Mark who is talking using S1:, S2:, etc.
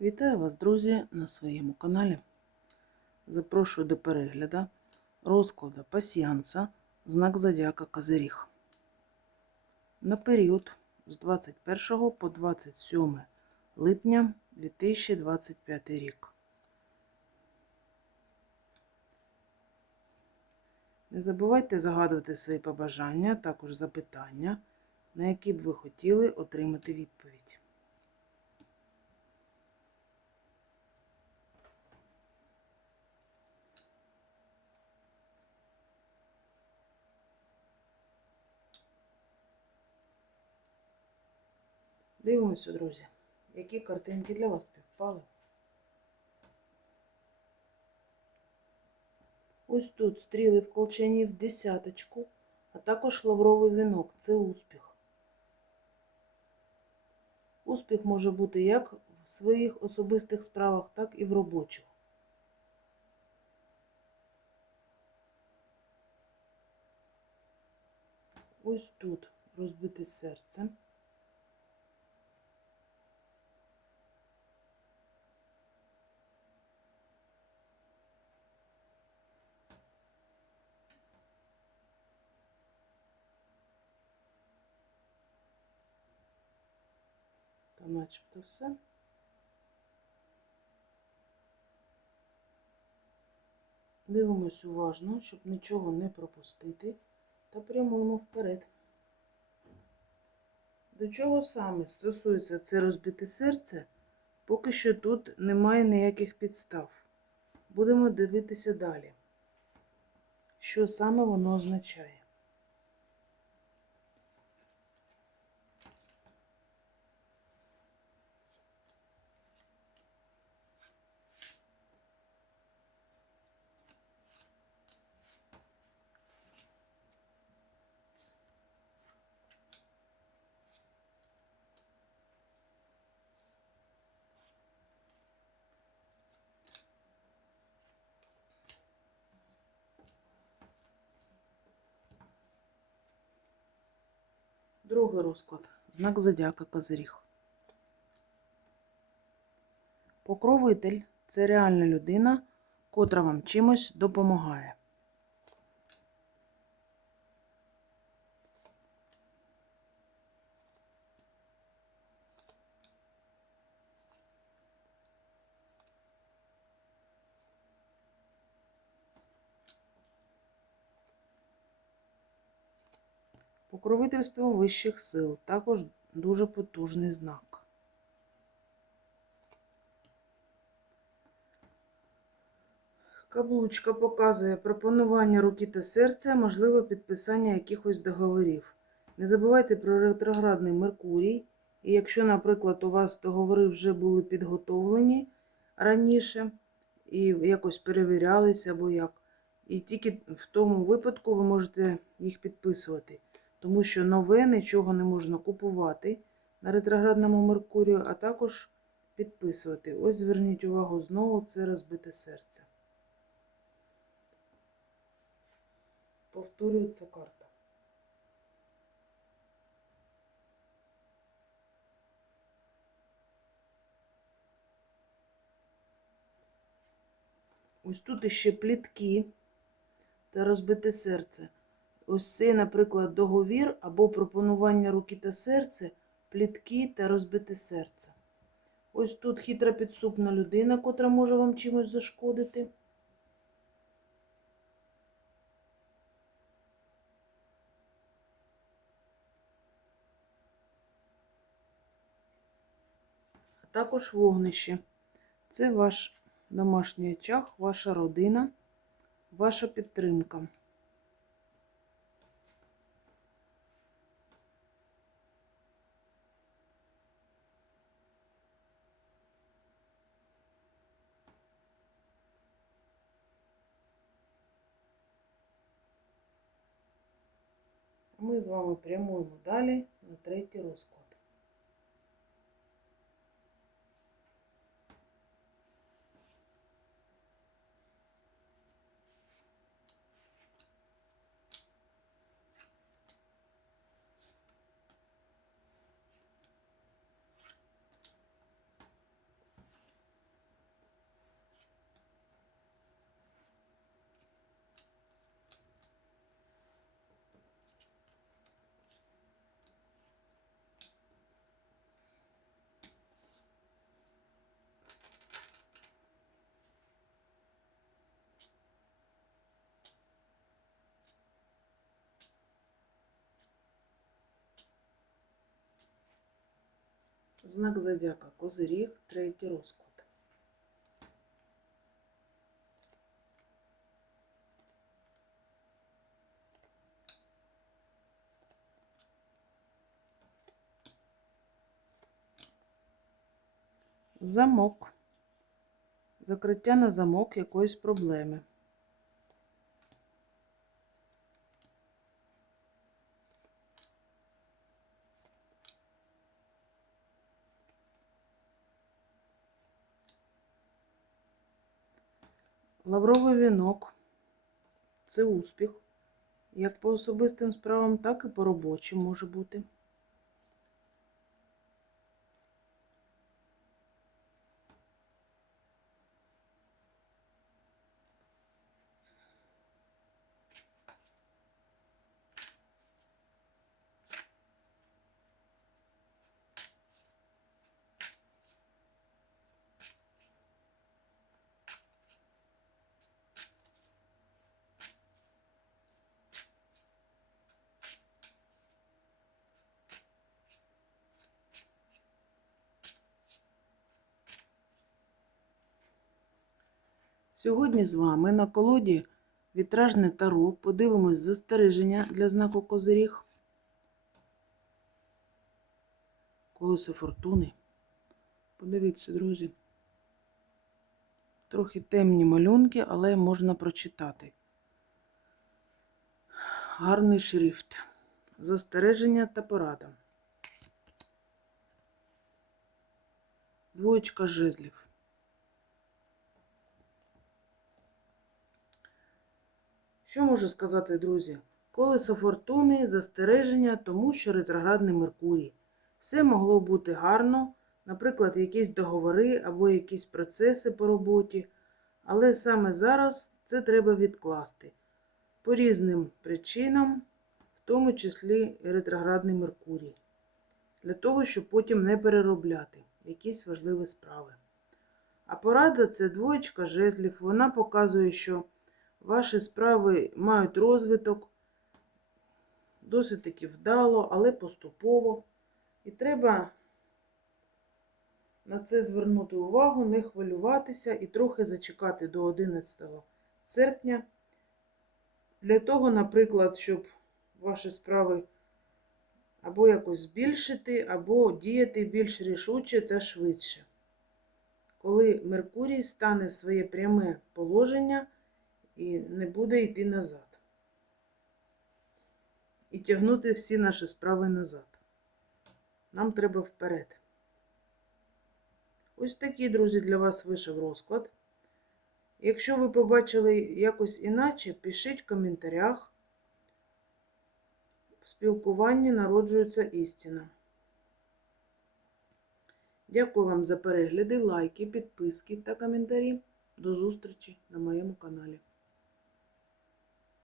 S1: Вітаю вас, друзі, на своєму каналі. Запрошую до перегляду розкладу пасіанса знак Зодіака Козиріг. На період з 21 по 27 липня 2025 рік. Не забувайте загадувати свої побажання, також запитання, на які б ви хотіли отримати відповідь. Дивимося, друзі, які картинки для вас співпали. Ось тут стріли в колчані в десяточку, а також лавровий вінок це успіх. Успіх може бути як в своїх особистих справах, так і в робочих. Ось тут розбите серце. Та начебто все. Дивимось уважно, щоб нічого не пропустити, та прямуємо вперед. До чого саме стосується це розбите серце, поки що тут немає ніяких підстав. Будемо дивитися далі, що саме воно означає. Другий розклад. Знак зодіака Козиріг. Покровитель це реальна людина, котра вам чимось допомагає. Покровительство вищих сил також дуже потужний знак. Каблучка показує пропонування руки та серця, можливе підписання якихось договорів. Не забувайте про ретроградний Меркурій. І якщо, наприклад, у вас договори вже були підготовлені раніше і якось перевірялися або як, і тільки в тому випадку ви можете їх підписувати тому що нове нічого не можна купувати на ретроградному Меркурію, а також підписувати. Ось зверніть увагу знову це розбите серце. Повторюється карта. Ось тут іще плітки та розбите серце. Ось це, наприклад, договір або пропонування руки та серця, плітки та розбите серце. Ось тут хитра підступна людина, котра може вам чимось зашкодити. А також вогнище. Це ваш домашній очаг, ваша родина, ваша підтримка. Ми з вами прямуємо далі на третій розклад. Знак зодіака Козиріг, третій розклад. Замок. Закриття на замок якоїсь проблеми. Лавровий вінок це успіх. Як по особистим справам, так і по робочим може бути. Сьогодні з вами на колоді вітражне таро подивимось застереження для знаку Козиріг. Колесо фортуни. Подивіться, друзі. Трохи темні малюнки, але можна прочитати. Гарний шрифт. Застереження та порада. Двоєчка жезлів. Що можу сказати, друзі? Колесо фортуни, застереження, тому що ретроградний Меркурій. Все могло бути гарно, наприклад, якісь договори або якісь процеси по роботі, але саме зараз це треба відкласти по різним причинам, в тому числі ретроградний Меркурій, для того, щоб потім не переробляти якісь важливі справи. А порада це двоєчка жезлів. Вона показує, що Ваші справи мають розвиток, досить таки вдало, але поступово. І треба на це звернути увагу, не хвилюватися і трохи зачекати до 11 серпня. Для того, наприклад, щоб ваші справи або якось збільшити, або діяти більш рішуче та швидше. Коли Меркурій стане в своє пряме положення і не буде йти назад. І тягнути всі наші справи назад. Нам треба вперед. Ось такий, друзі, для вас вийшов розклад. Якщо ви побачили якось іначе, пишіть в коментарях. В спілкуванні народжується істина. Дякую вам за перегляди, лайки, підписки та коментарі. До зустрічі на моєму каналі.